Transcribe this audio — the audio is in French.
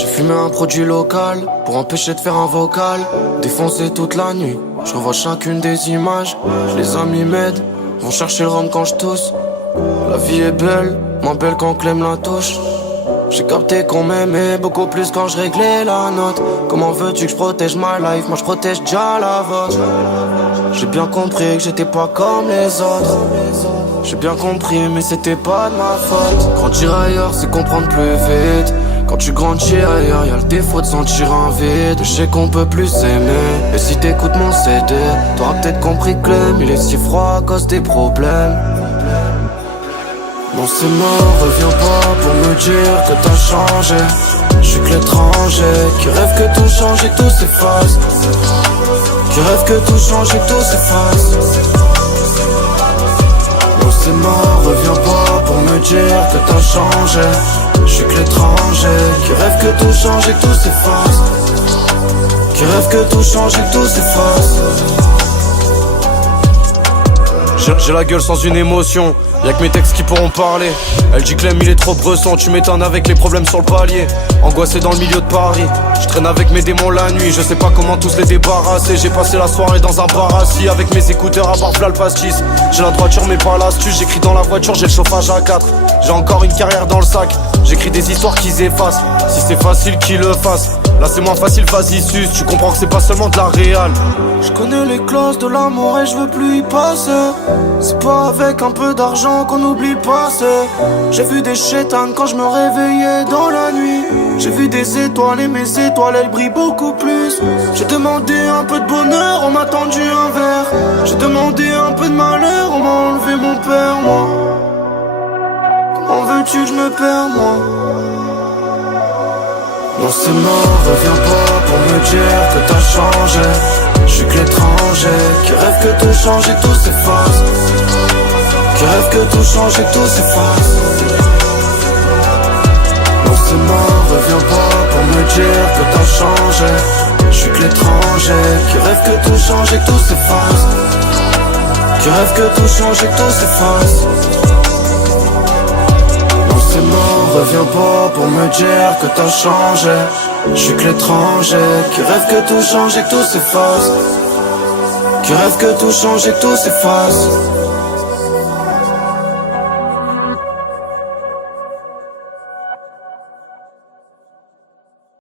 J'ai fumé un produit local pour empêcher de faire un vocal. Défoncé toute la nuit, je revois chacune des images. Les amis m'aident, vont chercher le rhum quand je tousse. La vie est belle, moins belle quand Clem la touche. J'ai capté qu'on m'aimait beaucoup plus quand je réglais la note. Comment veux-tu que je protège ma life? Moi je protège déjà la vôtre. J'ai bien compris que j'étais pas comme les autres. J'ai bien compris mais c'était pas de ma faute. Grandir ailleurs c'est comprendre plus vite. Quand tu grandis ailleurs y'a le défaut de sentir un vide. Je sais qu'on peut plus s'aimer. Et si t'écoutes mon CD, t'auras peut-être compris que Clem il est si froid à cause des problèmes. Non c'est mort, reviens pas pour me dire que t'as changé. Je suis que l'étranger qui rêve que tout change et tout s'efface. Qui rêve que tout change et tout s'efface. Non c'est mort, reviens pas pour me dire que t'as changé. Je suis que l'étranger qui rêve que tout change et tout s'efface. Qui rêve que tout change et tout s'efface. J'ai la gueule sans une émotion, y'a que mes textes qui pourront parler. Elle dit Clem il est trop bresson, tu m'étonnes avec les problèmes sur le palier. Angoissé dans le milieu de Paris, je traîne avec mes démons la nuit. Je sais pas comment tous les débarrasser. J'ai passé la soirée dans un bar assis avec mes écouteurs à part le pastis. J'ai la droiture mais pas l'astuce, j'écris dans la voiture, j'ai le chauffage à 4. J'ai encore une carrière dans le sac, j'écris des histoires qu'ils effacent. Si c'est facile qu'ils le fassent, là c'est moins facile, vas-y suce. Tu comprends que c'est pas seulement de la réal. Je connais les clauses de l'amour et je veux plus y passer. C'est pas avec un peu d'argent qu'on oublie le passé. J'ai vu des chétanes quand je me réveillais dans la nuit. J'ai vu des étoiles et mes étoiles elles brillent beaucoup plus. J'ai demandé un peu de bonheur, on m'a tendu un verre. J'ai demandé un peu de malheur, on m'a enlevé mon père moi. Comment veux-tu que je me perds moi? Non c'est mort, reviens pas pour me dire que t'as changé. Je suis que l'étranger qui rêve que tout change et tout s'efface. Qui rêve que tout change et tout s'efface. Non c'est mort, reviens pas pour me dire que t'as changé. Je suis que l'étranger qui rêve que tout change et tout s'efface. Qui rêve que tout change et tout s'efface. Non c'est mort, reviens pas pour me dire que t'as changé. Je suis que l'étranger qui rêve que tout change et tout s'efface. Qui rêve que tout change et tout s'efface.